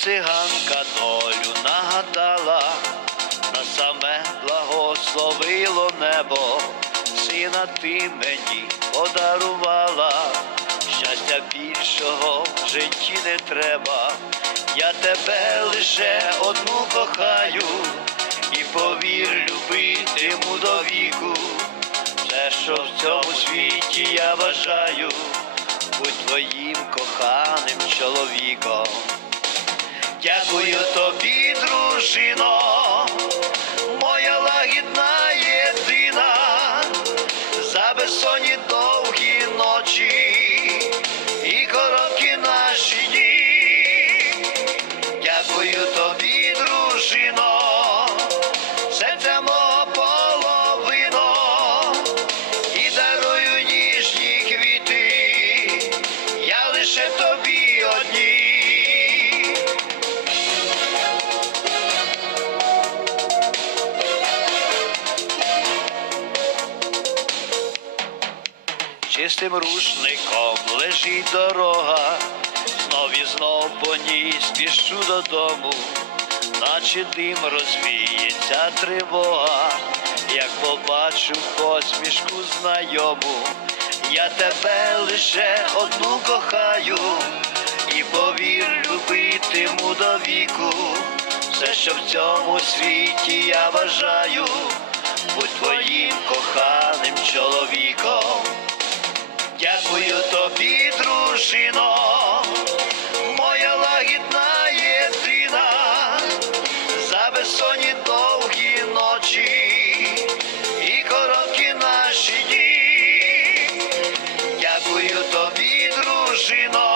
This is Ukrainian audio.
циганка долю нагадала, на саме благословило небо, сина ти мені подарувала, щастя більшого в житті не треба, я тебе лише одну кохаю, і повір, любитиму до віку, все, що в цьому світі я бажаю, будь твоїм коханим чоловіком. Дякую тобі, дружино, моя лагідна єдина, за безсонні довгі ночі і короткі наші дні. Дякую тобі, дружино, серця мого половино, і дарую ніжні квіти, я лише тобі одній. Чистим рушником лежить дорога, знов і знов по ній спішу додому, наче дим розвіється тривога, як побачу посмішку знайому, я тебе лише одну кохаю, і повір, любитиму до віку, все, що в цьому світі я бажаю, Жінок